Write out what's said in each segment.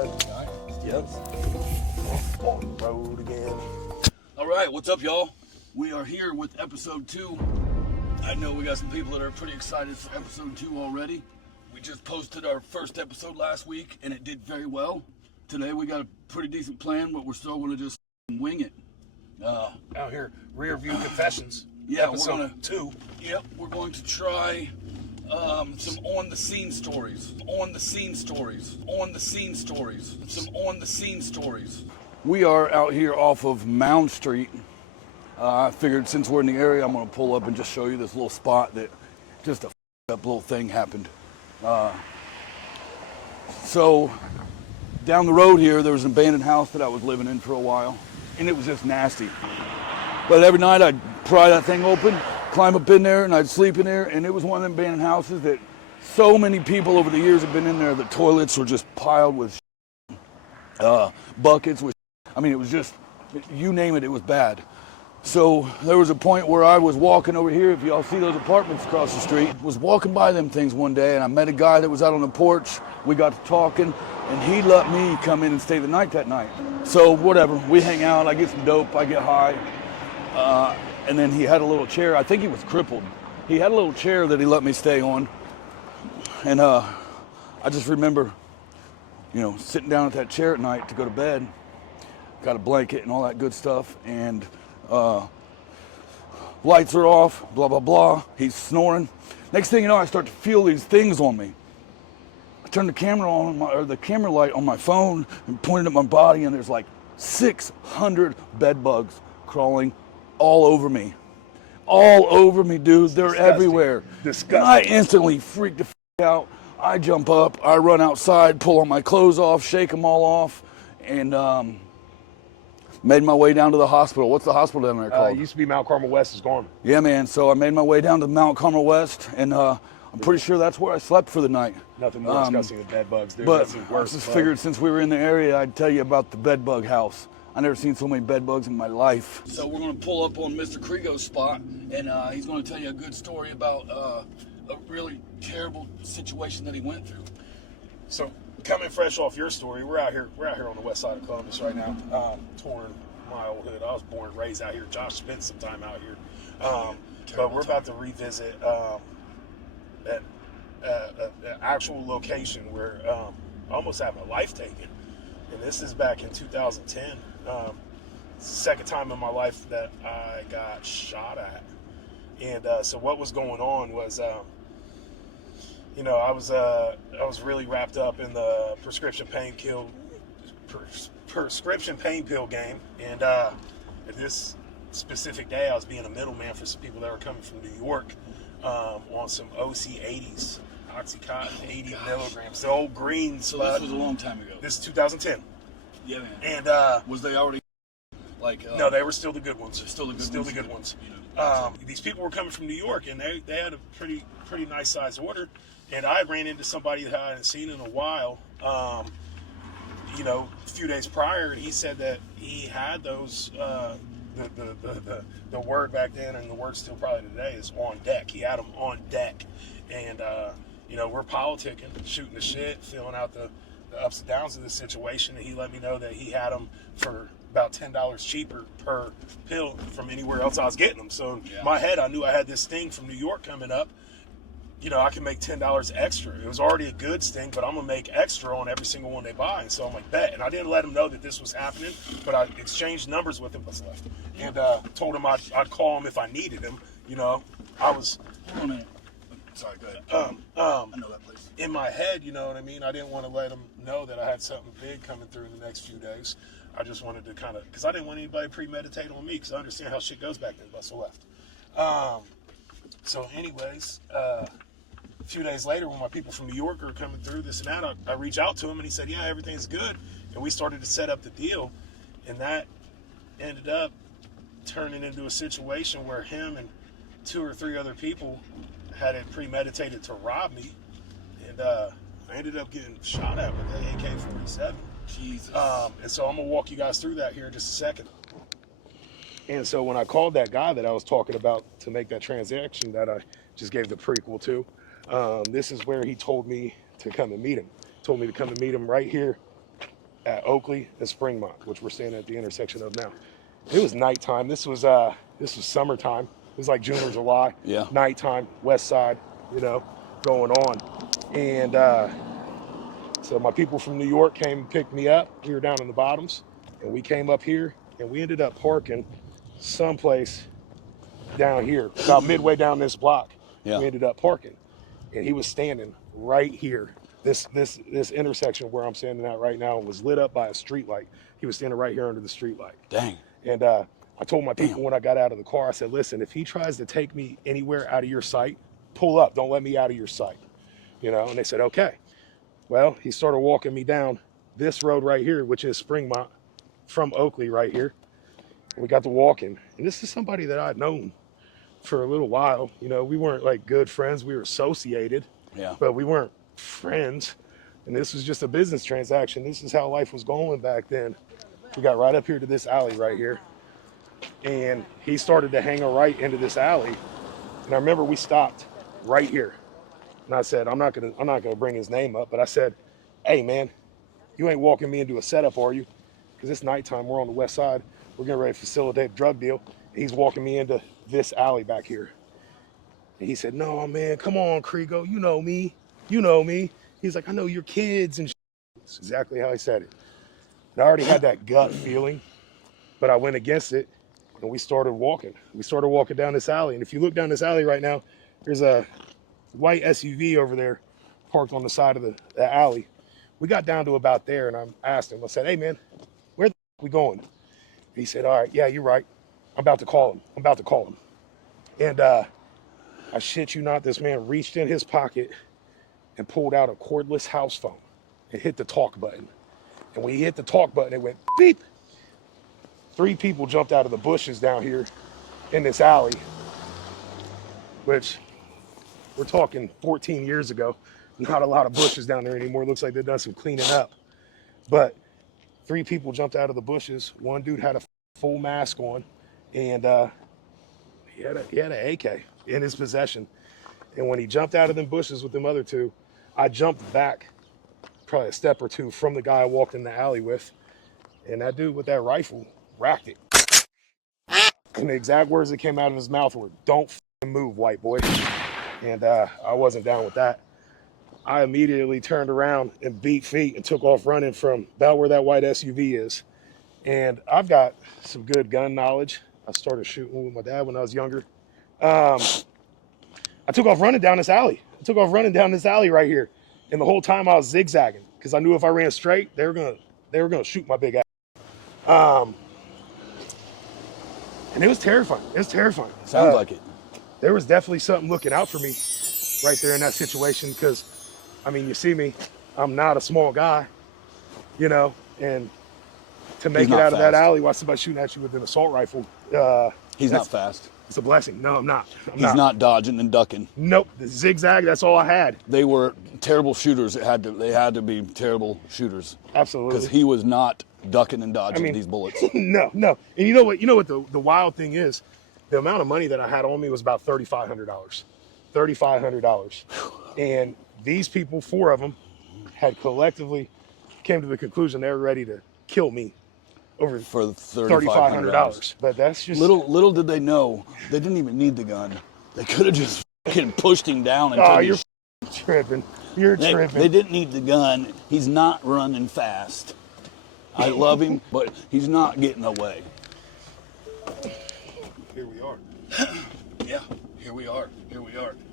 good. Yep. On the road again. All right, what's up, y'all? We are here with episode 2. I know we got some people that are pretty excited for episode 2 already. We just posted our first episode last week, and it did very well. Today we got a pretty decent plan, but we're still going to just wing it. Out here, rear view confessions. Yeah, episode we're gonna 2. Yep, we're going to try some on-the-scene stories. We are out here off of Mound Street. I figured since we're in the area, I'm going to pull up and just show you this little spot that just a up little thing happened. So down the road here, there was an abandoned house that I was living in for a while, and it was just nasty. But every night I'd pry that thing open, climb up in there, and I'd sleep in there, and it was one of them abandoned houses that so many people over the years have been in there. The toilets were just piled with buckets with I mean, it was just, you name it, it was bad. So there was a point where I was walking over here, if y'all see those apartments across the street, was walking by them things one day, and I met a guy that was out on the porch. We got to talking, and he let me come in and stay the night that night. So whatever, we hang out, I get some dope, I get high, and then he had a little chair. I think he was crippled. He had a little chair that he let me stay on, and I just remember, you know, sitting down at that chair at night to go to bed, got a blanket and all that good stuff, and lights are off, blah, blah, blah. He's snoring. Next thing you know, I start to feel these things on me. I turn the camera on, or the camera light on my phone and point it at my body, and there's like 600 bed bugs crawling all over me. All over me, dude. They're disgusting. Everywhere. Disgusting. And I instantly freak the f out. I jump up, I run outside, pull all my clothes off, shake them all off, and made my way down to the hospital. What's the hospital down there called? It used to be Mount Carmel West. Is gone. Yeah, man. So I made my way down to Mount Carmel West, and I'm pretty sure that's where I slept for the night. Nothing more disgusting than bed bugs, dude. But That's the I worst just bug. figured since we were in the area, I'd tell you about the bed bug house. I never seen so many bed bugs in my life. So we're going to pull up on Mr. Krigo's spot, and he's going to tell you a good story about a really terrible situation that he went through. So coming fresh off your story, we're out here on the west side of Columbus right now, touring my old hood. I was born and raised out here. Josh spent some time out here, but we're about to revisit an actual location where I almost had my life taken, and this is back in 2010. It's the second time in my life that I got shot at, and so what was going on was. You know, I was really wrapped up in the prescription pain pill game, and at this specific day, I was being a middleman for some people that were coming from New York on some OC80s, Oxycontin, 80 milligrams, the old green. So this was a long time ago. This is 2010. Yeah, man. And was they already like? No, they were still the good ones. Still the good ones. You know, these people were coming from New York, and they had a pretty nice size order. And I ran into somebody that I hadn't seen in a while, you know, a few days prior, and he said that he had those, the word back then, and the word still probably today, is on deck. He had them on deck. And, you know, we're politicking, shooting the shit, filling out the ups and downs of the situation, and he let me know that he had them for about $10 cheaper per pill from anywhere else I was getting them. So in my head, I knew I had this thing from New York coming up. You know, I can make $10 extra. It was already a good sting, but I'm going to make extra on every single one they buy. And so I'm like, bet. And I didn't let him know that this was happening, but I exchanged numbers with him what's left. And told him I'd call him if I needed him. You know, I was... Hold on a minute. Sorry, go ahead. I know that place. In my head, you know what I mean? I didn't want to let him know that I had something big coming through in the next few days. I just wanted to kind of... Because I didn't want anybody to premeditate on me, because I understand how shit goes back then, but so left. So anyways... A few days later, when my people from New York are coming through, this and that, I reach out to him, and he said, yeah, everything's good. And we started to set up the deal, and that ended up turning into a situation where him and 2 or 3 other people had it premeditated to rob me, and I ended up getting shot at with the AK-47. Jesus. And so I'm going to walk you guys through that here in just a second. And so when I called that guy that I was talking about to make that transaction that I just gave the prequel to, this is where he told me to come and meet him. Told me to come and meet him right here at Oakley and Springmont, which we're standing at the intersection of now. It was nighttime. This was summertime. It was like June or July. Yeah. Nighttime, west side, going on. And so my people from New York came and picked me up. We were down in the bottoms, and we came up here, and we ended up parking someplace down here, about midway down this block. Yeah. We ended up parking, and he was standing right here. This intersection where I'm standing at right now was lit up by a street light. He was standing right here under the street light. Dang. And I told my people when I got out of the car, I said, listen, if he tries to take me anywhere out of your sight, pull up. Don't let me out of your sight. And they said, okay. Well, he started walking me down this road right here, which is Springmont, from Oakley right here. We got to walking. And this is somebody that I'd known for a little while. We weren't like good friends. We were associated, but we weren't friends. And this was just a business transaction. This is how life was going back then. We got right up here to this alley right here. And he started to hang a right into this alley. And I remember we stopped right here. And I said, I'm not gonna bring his name up, but I said, hey man, you ain't walking me into a setup, are you? Because it's nighttime, we're on the west side, we're getting ready to facilitate a drug deal. And he's walking me into this alley back here. And he said, no man, come on, Krigo, you know me. He's like, I know your kids and shit. That's exactly how he said it. And I already had that gut feeling, but I went against it, and we started walking. We started walking down this alley. And if you look down this alley right now, there's a white SUV over there parked on the side of the alley. We got down to about there, and I asked him, I said, hey man, where the f we going? He said, all right, yeah, you're right. I'm about to call him. And I shit you not, this man reached in his pocket and pulled out a cordless house phone and hit the talk button. And when he hit the talk button, it went beep. 3 people jumped out of the bushes down here in this alley, which we're talking 14 years ago. Not a lot of bushes down there anymore. Looks like they've done some cleaning up. But 3 people jumped out of the bushes. One dude had a full mask on, and he had an AK in his possession. And when he jumped out of them bushes with them other 2, I jumped back probably a step or 2 from the guy I walked in the alley with. And that dude with that rifle racked it. And the exact words that came out of his mouth were, don't f***ing move, white boy. And I wasn't down with that. I immediately turned around and beat feet and took off running from about where that white SUV is. And I've got some good gun knowledge. I started shooting with my dad when I was younger. I took off running down this alley. Right here. And the whole time I was zigzagging because I knew if I ran straight, they were gonna shoot my big ass. And it was terrifying. Sounds like it. There was definitely something looking out for me right there in that situation because, I mean, you see me, I'm not a small guy, and to make it out of that alley while somebody's shooting at you with an assault rifle. He's not fast. It's a blessing. No, I'm not. He's not dodging and ducking. Nope. The zigzag, that's all I had. They were terrible shooters. They had to be terrible shooters. Absolutely. Because he was not ducking and dodging these bullets. No. And you know what the wild thing is? The amount of money that I had on me was about $3,500. $3,500. And these people, 4 of them, had collectively came to the conclusion they were ready to kill me over for $3,500. But that's just little did they know they didn't even need the gun. They could have just fucking pushed him down and oh, you're tripping. You're tripping. They didn't need the gun. He's not running fast. I love him, but he's not getting away. Here we are. Yeah, here we are.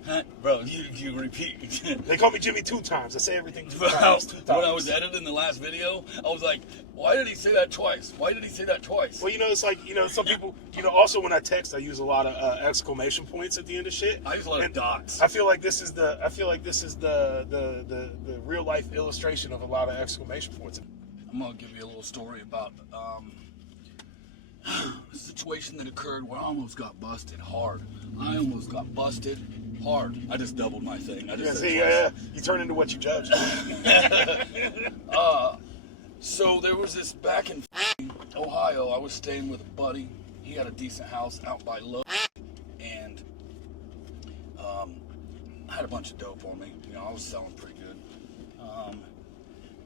Huh? Bro, you repeat. They call me Jimmy 2 times. I say everything 2 Bro, times. when I was editing the last video, I was like, why did he say that twice? Well, it's like, some people, also when I text, I use a lot of exclamation points at the end of shit. I use a lot of dots. I feel like this is the real life illustration of a lot of exclamation points. I'm gonna give you a little story about a situation that occurred where I almost got busted hard. I just doubled my thing. You turn into what you judge. So there was this back in Ohio. I was staying with a buddy. He had a decent house out by Lowe, and I had a bunch of dope on me. I was selling pretty good.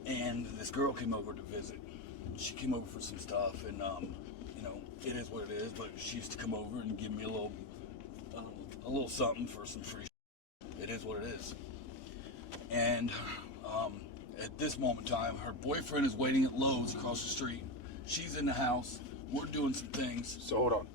and this girl came over to visit. She came over for some stuff, and you know, it is what it is. But she used to come over and give me a little something for some free. It is what it is. And at this moment in time, her boyfriend is waiting at Lowe's across the street. She's in the house. We're doing some things. So hold on.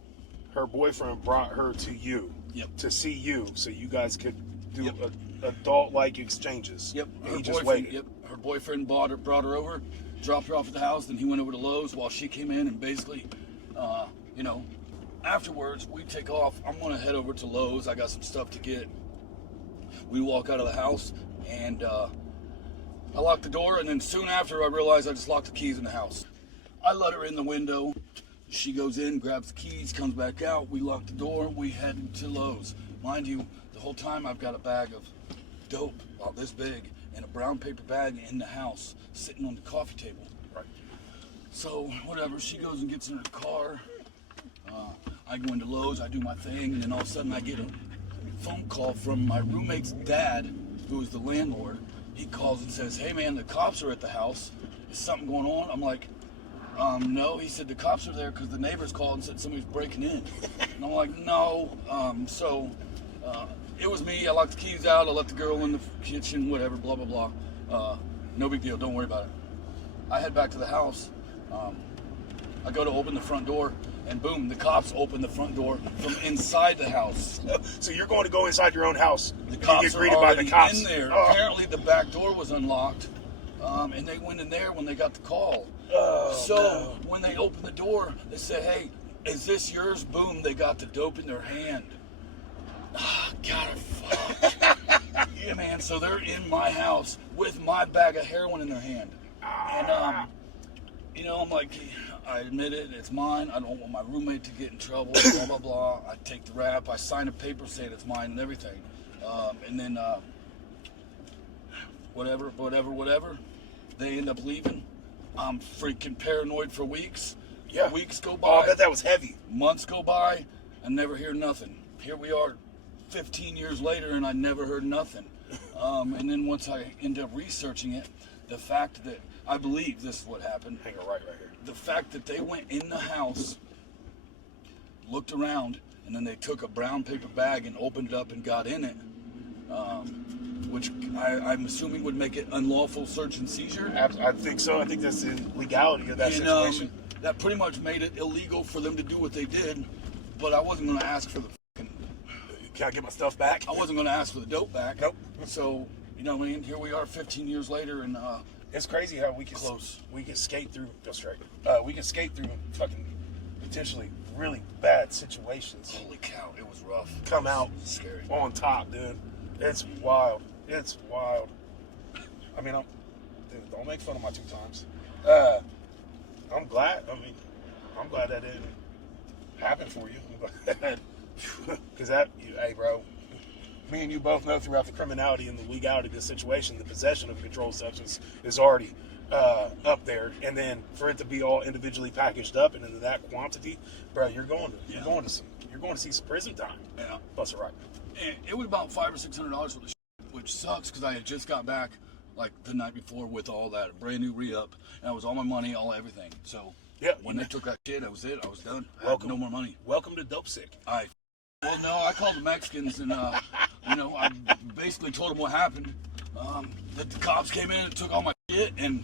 Her boyfriend brought her to you. Yep. To see you, so you guys could do Yep. adult-like exchanges. Yep. And he just waited. Yep. Her boyfriend brought her over, dropped her off at the house. Then he went over to Lowe's while she came in, and basically, you know, afterwards we take off. I'm gonna head over to Lowe's. I got some stuff to get. We walk out of the house, and I lock the door, and then soon after I realize I just locked the keys in the house. I let her in the window. She goes in, grabs the keys, comes back out. We lock the door. We head to Lowe's. Mind you, the whole time I've got a bag of dope about this big and a brown paper bag in the house sitting on the coffee table. Right. So whatever, she goes and gets in her car. I go into Lowe's, I do my thing, and then all of a sudden I get a phone call from my roommate's dad, who is the landlord. He calls and says, "Hey man, the cops are at the house. Is something going on?" I'm like, no. He said the cops are there because the neighbors called and said somebody's breaking in. And I'm like, no. It was me. I locked the keys out. I let the girl in the kitchen, whatever, blah, blah, blah. No big deal. Don't worry about it. I head back to the house. I go to open the front door, and boom, the cops open the front door from inside the house. So you're going to go inside your own house. The cops you get are greeted by the already cops in there. Oh. Apparently the back door was unlocked, and they went in there when they got the call. No. When they opened the door, they said, "Hey, is this yours?" Boom, they got the dope in their hand. God, fuck. Yeah, man, so they're in my house with my bag of heroin in their hand. And, you know, I'm like, I admit it, it's mine. I don't want my roommate to get in trouble, blah, blah, blah. I take the rap. I sign a paper saying it's mine and everything. And then, whatever. They end up leaving. I'm freaking paranoid for weeks. Yeah. Weeks go by. Oh, I bet that was heavy. Months go by. I never hear nothing. Here we are 15 years later, and I never heard nothing. And then once I end up researching it, the fact that I believe this is what happened. Hang it right here. The fact that they went in the house, looked around, and then they took a brown paper bag and opened it up and got in it, which I'm assuming would make it unlawful search and seizure. I think so. I think that's the legality of that situation. That pretty much made it illegal for them to do what they did, but I wasn't going to ask for the fucking... Can I get my stuff back? I wasn't going to ask for the dope back. Nope. So, you know what I mean? Here we are 15 years later, and it's crazy how we can close. We can skate through. Go straight. We can skate through fucking potentially really bad situations. Holy cow, it was rough. Come out scary on top, dude. It's wild. It's wild. I mean, dude, don't make fun of my 2 times. I'm glad. I'm glad that didn't happen for you. Because hey, bro. Me and you both know throughout the criminality and the legality of this situation, the possession of a controlled substance is already up there, and then for it to be all individually packaged up and into that quantity, bro, you're going to see some prison time. Yeah, Plus, right. And it was about $500 or $600 for the shit, which sucks because I had just got back like the night before with all that brand new re-up, and it was all my money, all everything. So yeah, when they took that shit, that was it. I was done. Welcome. No more money. Welcome to Dope Sick. Well, no, I called the Mexicans, and you know, I basically told them what happened. That the cops came in and took all my shit, and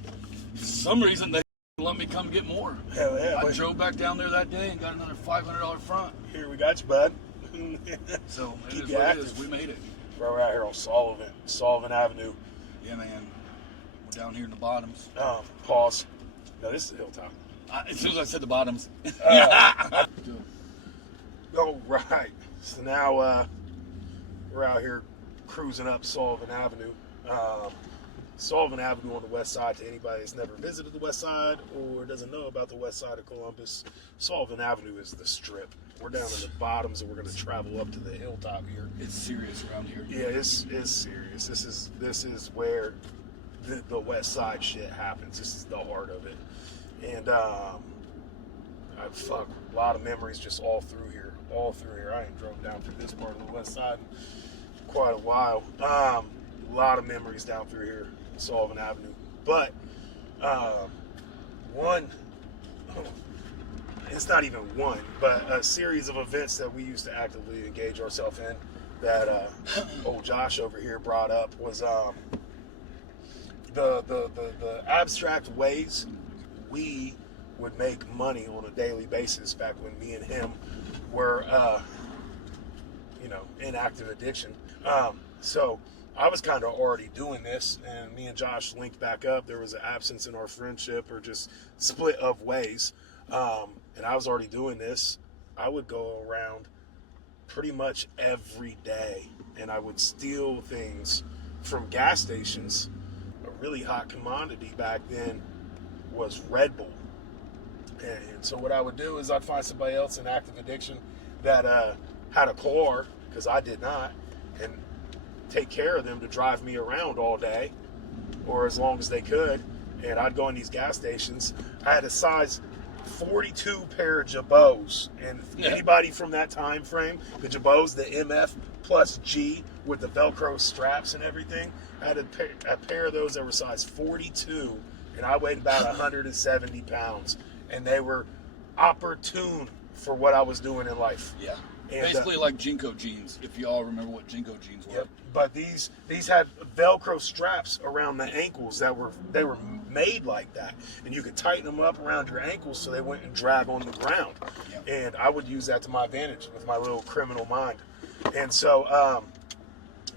for some reason they let me come get more. Hell yeah! I drove back down there that day and got another $500 front. Here we got you, bud. So it Keep is you what it active. is. We made it. Bro, we're out here on Sullivan Avenue. Yeah, man. We're down here in the bottoms. Pause. No, this is the hilltop. As soon as I said the bottoms. Oh, right. So now we're out here cruising up Sullivan Avenue. Sullivan Avenue on the west side, to anybody that's never visited the west side or doesn't know about the west side of Columbus, Sullivan Avenue is the strip. We're down in the bottoms and we're going to travel up to the hilltop here. It's serious around here. Yeah, it's serious. This is where the west side shit happens. This is the heart of it. And a lot of memories just all through here. I ain't drove down through this part of the west side in quite a while. A lot of memories down through here, Sullivan Avenue. But one, it's not even one, but a series of events that we used to actively engage ourselves in that old Josh over here brought up was the abstract ways we would make money on a daily basis back when me and him were, in active addiction. So I was kind of already doing this, and me and Josh linked back up. There was an absence in our friendship, or just split of ways. And I was already doing this. I would go around pretty much every day, and I would steal things from gas stations. A really hot commodity back then was Red Bull. And so what I would do is I'd find somebody else in active addiction that had a car, because I did not, and take care of them to drive me around all day, or as long as they could. And I'd go in these gas stations. I had a size 42 pair of Jabots, and anybody from that time frame, the Jabots, the MF plus G with the Velcro straps and everything, I had a pair of those that were size 42, and I weighed about 170 pounds, and they were opportune for what I was doing in life. Yeah. And, basically like Jinko jeans, if you all remember what Jinko jeans were. Yep. But these had Velcro straps around the ankles that were made like that, and you could tighten them up around your ankles so they wouldn't drag on the ground. Yep. And I would use that to my advantage with my little criminal mind. And so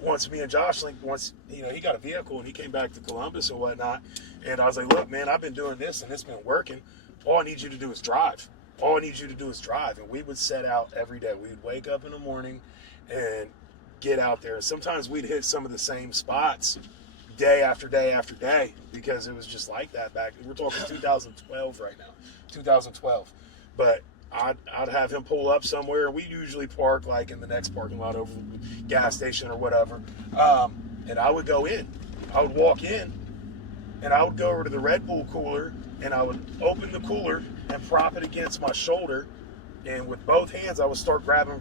once me and Josh linked, he got a vehicle and he came back to Columbus and whatnot, and I was like, look, man, I've been doing this and it's been working. All I need you to do is drive. All I need you to do is drive. And we would set out every day. We'd wake up in the morning and get out there. Sometimes we'd hit some of the same spots day after day after day, because it was just like that back. We're talking 2012 right now, 2012. But I'd have him pull up somewhere. We usually park like in the next parking lot over the gas station or whatever. And I would go in. I would walk in, and I would go over to the Red Bull cooler, and I would open the cooler and prop it against my shoulder, and with both hands I would start grabbing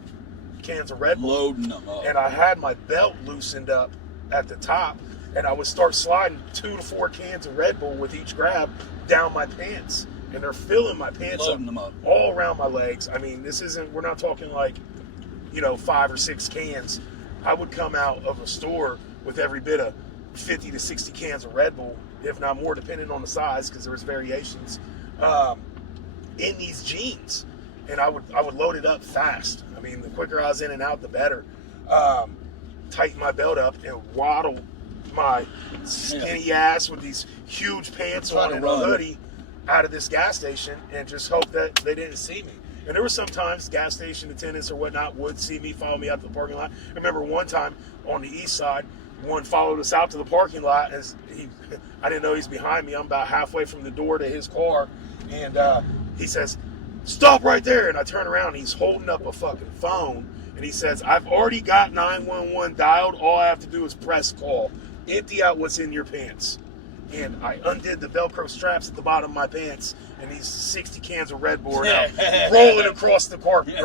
cans of Red Bull, loading them up. And I had my belt loosened up at the top, and I would start sliding 2 to 4 cans of Red Bull with each grab down my pants, and they're filling my pants up all around my legs. I mean, we're not talking like 5 or 6 cans. I would come out of a store with every bit of 50 to 60 cans of Red Bull, if not more, depending on the size, because there was variations, in these jeans. And I would load it up fast. I mean, the quicker I was in and out, the better. Tighten my belt up and waddle my skinny ass with these huge pants on and a hoodie out of this gas station, and just hope that they didn't see me. And there were sometimes gas station attendants or whatnot would see me, follow me out to the parking lot. I remember one time on the east side, one followed us out to the parking lot. I didn't know he's behind me. I'm about halfway from the door to his car, and he says, "Stop right there." And I turn around, and he's holding up a fucking phone, and he says, "I've already got 911 dialed. All I have to do is press call. Empty out what's in your pants." And I undid the Velcro straps at the bottom of my pants, and these 60 cans of Red Bull are now rolling across the parking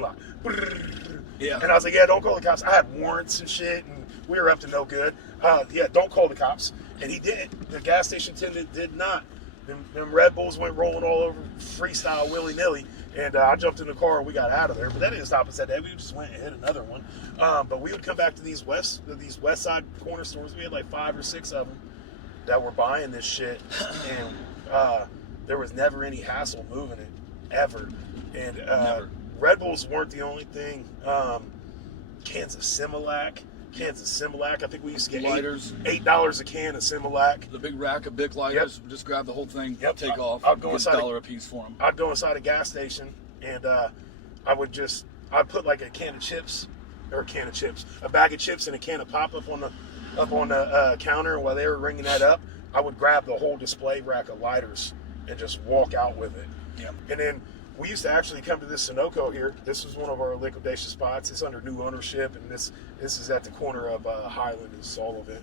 lot. Yeah. And I was like, "Yeah, don't call the cops." I had warrants and shit, and we were up to no good. "Yeah, don't call the cops." And he didn't. The gas station attendant did not. Them Red Bulls went rolling all over, freestyle, willy-nilly. And I jumped in the car and we got out of there. But that didn't stop us that day. We just went and hit another one. But we would come back to these west side corner stores. We had like 5 or 6 of them that were buying this shit. And there was never any hassle moving it, ever. And Red Bulls weren't the only thing. Cans of Similac. I think we used to get lighters. $8 a can of Similac. The big rack of Bic lighters. Yep. Just grab the whole thing. Yep. Take off. I'd go inside $1 a piece for them. I'd go inside a gas station, and I'd put like a bag of chips, and a can of pop up on the counter. And while they were ringing that up, I would grab the whole display rack of lighters and just walk out with it. Yeah. And then we used to actually come to this Sunoco here. This was one of our liquidation spots. It's under new ownership, and this is at the corner of Highland and Sullivan.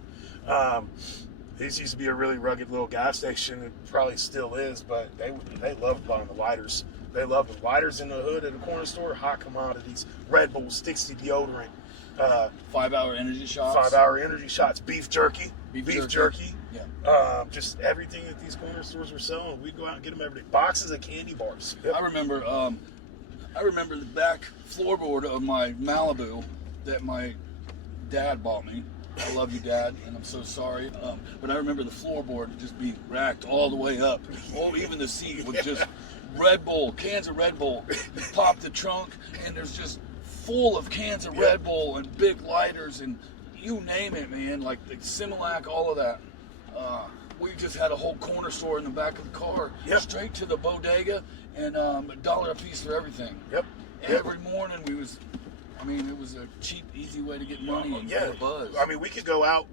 This used to be a really rugged little gas station. It probably still is, but they loved buying the lighters. They loved the lighters in the hood at the corner store, hot commodities, Red Bull, sticks to deodorant. 5-hour energy shots. 5-hour energy shots, beef jerky. Beef jerky. Yeah. Just everything that these corner stores were selling, we'd go out and get them every day. Boxes of candy bars. Yep. I remember the back floorboard of my Malibu that my dad bought me. I love you, Dad, and I'm so sorry. But I remember the floorboard would just be racked all the way up. Even the seat was just Red Bull, cans of Red Bull. You pop the trunk, and there's just full of cans of Red Bull and big lighters and you name it, man. Like the Similac, all of that. We just had a whole corner store in the back of the car, straight to the bodega, and $1 a piece for everything. Yep. Every morning it was a cheap, easy way to get money and get a buzz. I mean, we could go out,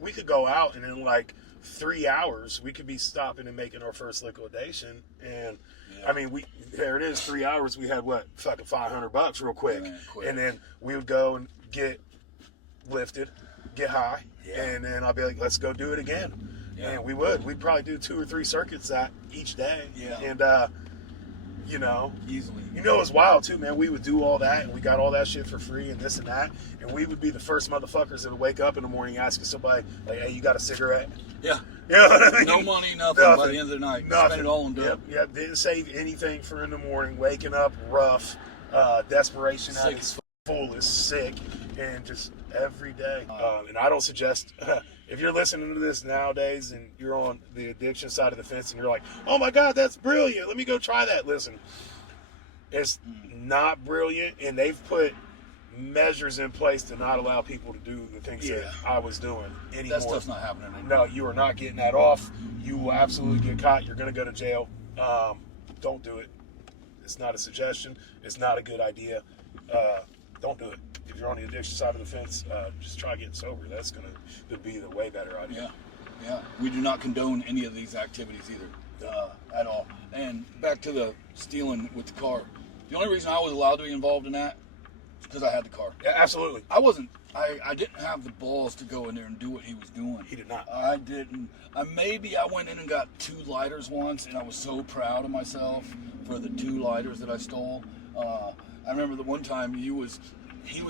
and in like 3 hours, we could be stopping and making our first liquidation. And I mean, there it is, 3 hours. We had fucking $500 real quick. And then we would go and get lifted, get high, and then I'll be like, let's go do it again. And we'd probably do 2 or 3 circuits each day. And easily. It's wild too, man. We would do all that, and we got all that shit for free and this and that, and we would be the first motherfuckers that would wake up in the morning asking somebody like, "Hey, you got a cigarette?" Yeah. You know what I mean? No money, nothing. By the end of the night, spend it all on dope. Yep. Didn't save anything for in the morning. Waking up rough, desperation at its fullest, sick, and just every day. And I don't suggest. If you're listening to this nowadays and you're on the addiction side of the fence and you're like, oh my God, that's brilliant, let me go try that. Listen, it's not brilliant, and they've put measures in place to not allow people to do the things that I was doing anymore. That stuff's not happening anymore. No, you are not getting that off. You will absolutely get caught. You're going to go to jail. Don't do it. It's not a suggestion. It's not a good idea. Don't do it. If you're on the addiction side of the fence, just try getting sober. That's going to be the way better idea. Yeah. We do not condone any of these activities either, at all. And back to the stealing with the car. The only reason I was allowed to be involved in that is because I had the car. Yeah, absolutely. I didn't have the balls to go in there and do what he was doing. He did not. I didn't. Maybe I went in and got 2 lighters once, and I was so proud of myself for the 2 lighters that I stole. I remember the one time he was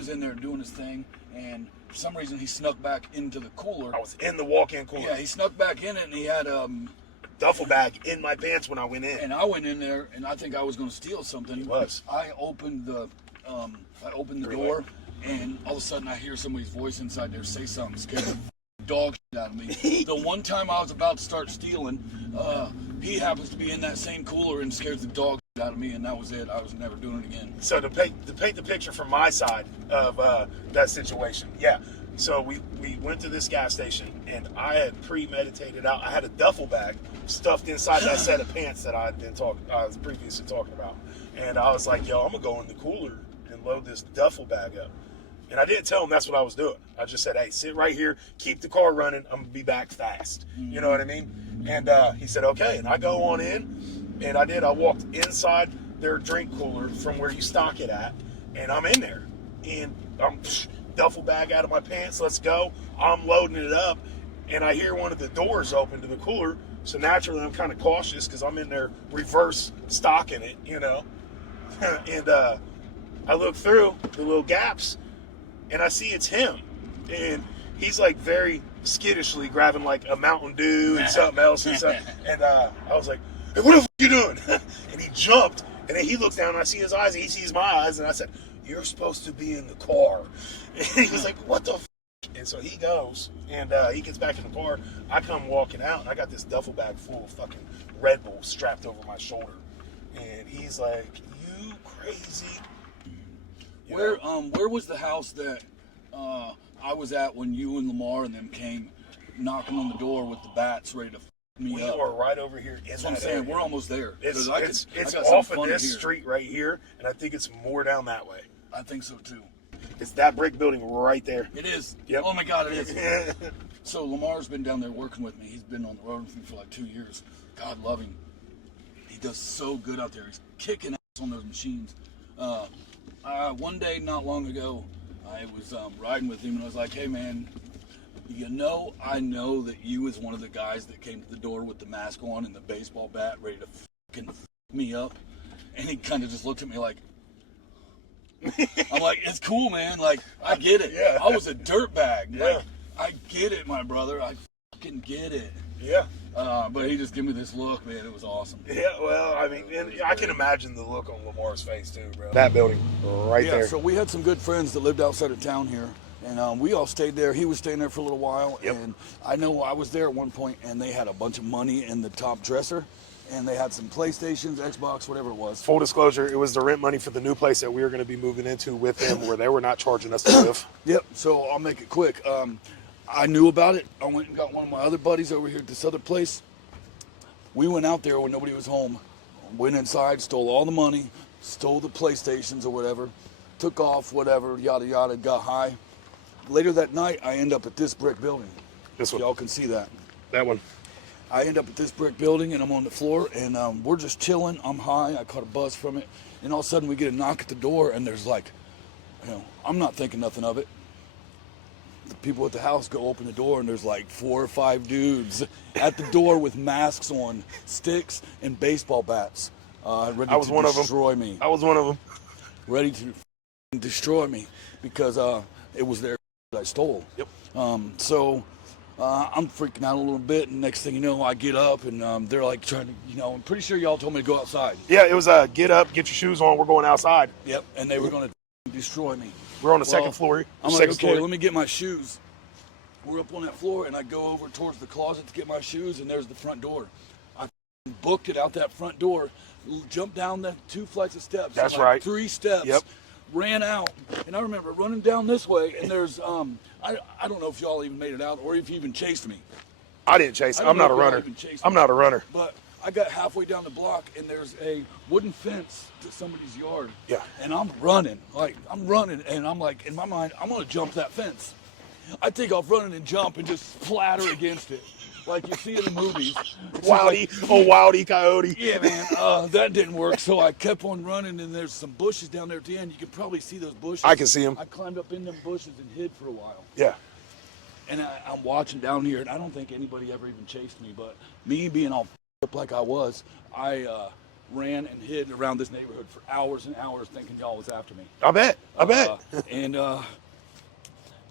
in there doing his thing, and for some reason he snuck back into the cooler. I was in the walk-in cooler. Yeah, he snuck back in it, and he had a duffel bag in my pants when I went in. And I went in there, and I think I was going to steal something. He was. I opened the door, and all of a sudden I hear somebody's voice inside there say something, scared the dog shit out of me. The one time I was about to start stealing, he happens to be in that same cooler and scares the dog shit out of me, and that was it. I was never doing it again. So to paint the picture from my side of that situation, so we went to this gas station, and I had premeditated out. I had a duffel bag stuffed inside that set of pants that I was previously talking about, and I was like, yo, I'm gonna go in the cooler and load this duffel bag up. And I didn't tell him that's what I was doing. I just said, hey, sit right here, keep the car running, I'm gonna be back fast. You know what I mean? And he said, okay. And I go on in, and I did. I walked inside their drink cooler from where you stock it at, and I'm in there. And I'm duffel bag out of my pants, let's go. I'm loading it up, and I hear one of the doors open to the cooler. So naturally, I'm kind of cautious because I'm in there reverse stocking it, and I look through the little gaps, and I see it's him. And he's like very skittishly grabbing like a Mountain Dew and something else. And I was like, hey, what the f*** you doing? And he jumped, and then he looks down, and I see his eyes, and he sees my eyes, and I said, you're supposed to be in the car. And he was like, what the f***? And so he goes, and he gets back in the car. I come walking out, and I got this duffel bag full of fucking Red Bull strapped over my shoulder. And he's like, you crazy. Where was the house that I was at when you and Lamar and them came knocking on the door with the bats ready to f*** me up? We are right over here in That's what I'm saying. area. We're almost there. It's I off of this street right here, and I think it's more down that way. I think so too. It's that brick building right there. It is. Yep. Oh my God, it is. So Lamar's been down there working with me. He's been on the road with me for like 2 years. God love him. He does so good out there. He's kicking ass on those machines. One day, not long ago, I was riding with him, and I was like, hey man, I know that you was one of the guys that came to the door with the mask on and the baseball bat ready to fucking f me up. And he kind of just looked at me like, I'm like, it's cool, man. Like, I get it. Yeah. I was a dirtbag. Yeah. Like, I get it, my brother. I fucking get it. Yeah. But he just gave me this look, man. It was awesome. Yeah, well, I mean, and I can imagine the look on Lamar's face too, bro. That building right there. So we had some good friends that lived outside of town here, and we all stayed there. He was staying there for a little while, and I know I was there at one point, and they had a bunch of money in the top dresser, and they had some PlayStations, Xbox, whatever it was. Full disclosure, it was the rent money for the new place that we were going to be moving into with them, where they were not charging us to live. Yep. So I'll make it quick. I knew about it. I went and got one of my other buddies over here at this other place. We went out there when nobody was home, went inside, stole all the money, stole the PlayStations or whatever, took off, whatever, yada, yada, got high. Later that night, I end up at this brick building. This one. Y'all can see that. That one. I end up at this brick building, and I'm on the floor, and we're just chilling. I'm high. I caught a buzz from it. And all of a sudden, we get a knock at the door, and there's like, I'm not thinking nothing of it. The people at the house go open the door, and there's like 4 or 5 dudes at the door with masks on, sticks, and baseball bats, ready to destroy me. I was one of them. Ready to destroy me because it was their that I stole. Yep. So I'm freaking out a little bit, and next thing you know, I get up, and they're like trying to, I'm pretty sure y'all told me to go outside. Yeah, it was get up, get your shoes on, we're going outside. Yep, and they were going to destroy me. We're on the second floor. I'm like, okay, let me get my shoes. We're up on that floor, and I go over towards the closet to get my shoes, and there's the front door. I booked it out that front door, jumped down the 2 flights of steps. That's right. 3 steps. Yep. Ran out, and I remember running down this way, and there's I don't know if y'all even made it out or if you even chased me. I didn't chase. I'm not a runner. I'm not a runner. But I got halfway down the block, and there's a wooden fence to somebody's yard. Yeah. And I'm running, and I'm like, in my mind, I'm gonna jump that fence. I take off running and jump and just splatter against it, like you see in the movies. Wildy coyote. Yeah, man, that didn't work. So I kept on running, and there's some bushes down there at the end. You can probably see those bushes. I can see them. I climbed up in them bushes and hid for a while. Yeah. And I'm watching down here, and I don't think anybody ever even chased me, but me being all up like I was, I ran and hid around this neighborhood for hours and hours thinking y'all was after me. I bet. And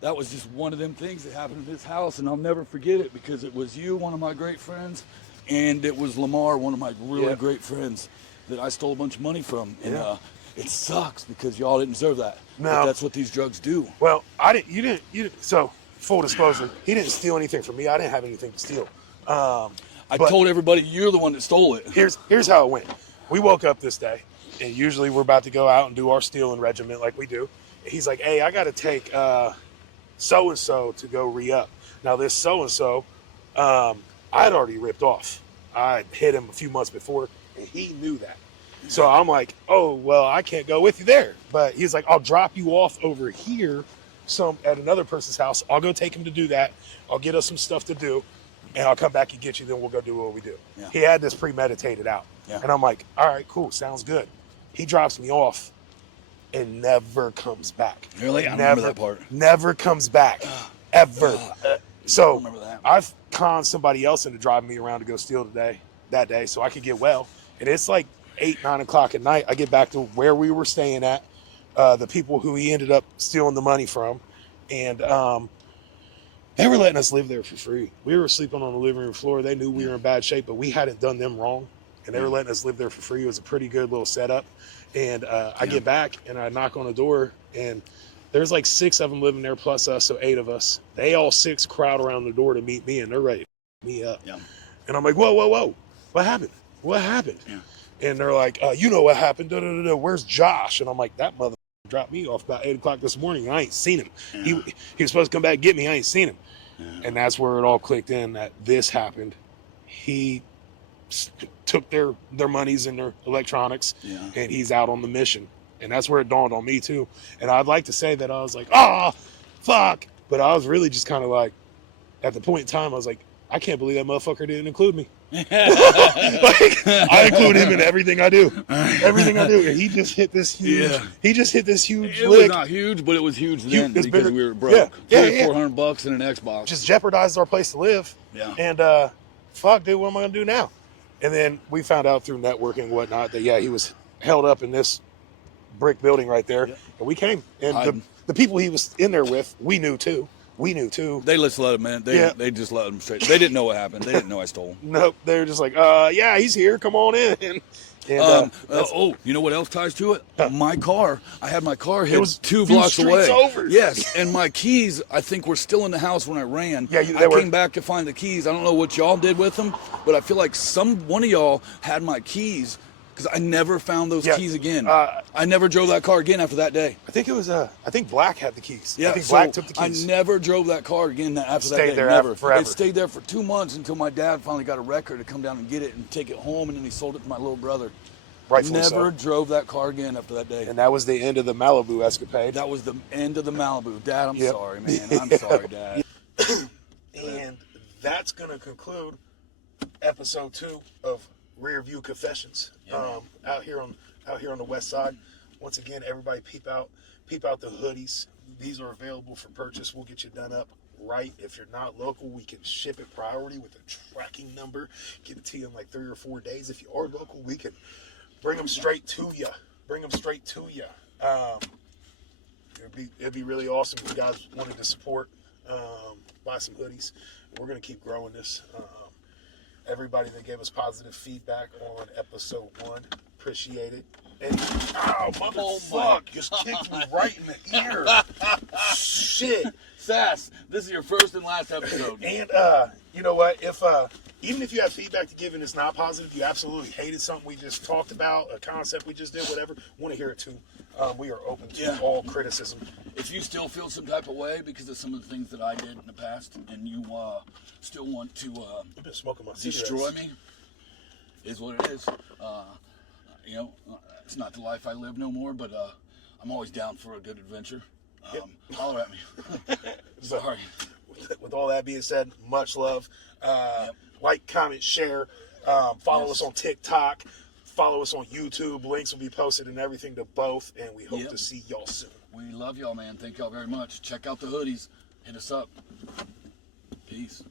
that was just one of them things that happened in this house, and I'll never forget it because it was you, one of my great friends, and it was Lamar, one of my really great friends that I stole a bunch of money from. And it sucks because y'all didn't deserve that. No. But that's what these drugs do. Well, you didn't. So, full disclosure, he didn't steal anything from me. I didn't have anything to steal. I told everybody you're the one that stole it. Here's how it went. We woke up this day, and usually we're about to go out and do our stealing regimen like we do. He's like, hey, I got to take so-and-so to go re-up. Now, this so-and-so, I had already ripped off. I hit him a few months before, and he knew that. So I'm like, oh, well, I can't go with you there. But he's like, I'll drop you off over here at another person's house. I'll go take him to do that. I'll get us some stuff to do, and I'll come back and get you. Then we'll go do what we do. Yeah. He had this premeditated out. Yeah. And I'm like, all right, cool. Sounds good. He drops me off and never comes back. Really? I remember that part. Never comes back. Ever. So remember that. I've conned somebody else into driving me around to go steal that day so I could get well. And it's like 8, 9 o'clock at night. I get back to where we were staying at, the people who he ended up stealing the money from. And they were letting us live there for free. We were sleeping on the living room floor. They knew we were in bad shape, but we hadn't done them wrong. And they were letting us live there for free. It was a pretty good little setup. And I get back and I knock on the door, and there's like 6 of them living there plus us, so 8 of us. They all 6 crowd around the door to meet me, and they're ready to f me up. Yeah. And I'm like, whoa, what happened? Yeah. And they're like, you know what happened? Where's Josh? And I'm like, that mother dropped me off about 8 o'clock this morning. I ain't seen him. Yeah. He was supposed to come back and get me. I ain't seen him. Yeah. And that's where it all clicked in that this happened. He took their monies and their electronics, and he's out on the mission. And that's where it dawned on me too. And I'd like to say that I was like, fuck. But I was really just kind of like, at the point in time, I was like, I can't believe that motherfucker didn't include me. Like, I include him in everything I do. Everything I do. And he just hit this huge, It lick. was not huge, but it was huge then because we were broke. Yeah. $400 and an Xbox. Just jeopardized our place to live. Yeah. And fuck, dude, what am I going to do now? And then we found out through networking and whatnot that, he was held up in this brick building right there. Yep. And we came. And I'm- the people he was in there with, we knew too. They just let him in. They just let him straight. They didn't know what happened. They didn't know I stole. Nope. They were just like, yeah, he's here. Come on in. And, you know what else ties to it? My car. I had my car hit was 2 a few blocks away. streets over. Yes, and my keys, I think, were still in the house when I ran. Yeah, I came back to find the keys. I don't know what y'all did with them, but I feel like one of y'all had my keys because I never found those keys again. I never drove that car again after that day. I think it was I think Black had the keys. Yeah, I think so Black took the keys. I never drove that car again after that day. Stayed there Never. forever. It stayed there for 2 months until my dad finally got a record to come down and get it and take it home, and then he sold it to my little brother. Rightfully Never so. drove that car again after that day. And that was the end of the Malibu escapade. That was the end of the Malibu. Dad, I'm Yep. sorry, man. I'm sorry, Dad. And that's going to conclude episode 2 of Rear View Confessions. Out here on the west side. Once again, everybody peep out the hoodies. These are available for purchase. We'll get you done up right. If you're not local, we can ship it priority with a tracking number. Get it to you in like 3 or 4 days. If you are local, we can bring them straight to you. It'd be really awesome if you guys wanted to support, buy some hoodies. We're going to keep growing this. Everybody that gave us positive feedback on episode 1, appreciate it. And motherfuck, just kicked me right in the ear. Shit. Sass, this is your first and last episode. And you know what? If even if you have feedback to give and it's not positive, you absolutely hated something we just talked about, a concept we just did, whatever, want to hear it too. We are open to all criticism. If you still feel some type of way because of some of the things that I did in the past, and you still want to I've been smoking my destroy cigarettes. me, is what it is. It's not the life I live no more, but I'm always down for a good adventure. Holler at me. Sorry. With all that being said, much love. Like, comment, share. Follow us on TikTok. Follow us on YouTube. Links will be posted and everything to both. And we hope to see y'all soon. We love y'all, man. Thank y'all very much. Check out the hoodies. Hit us up. Peace.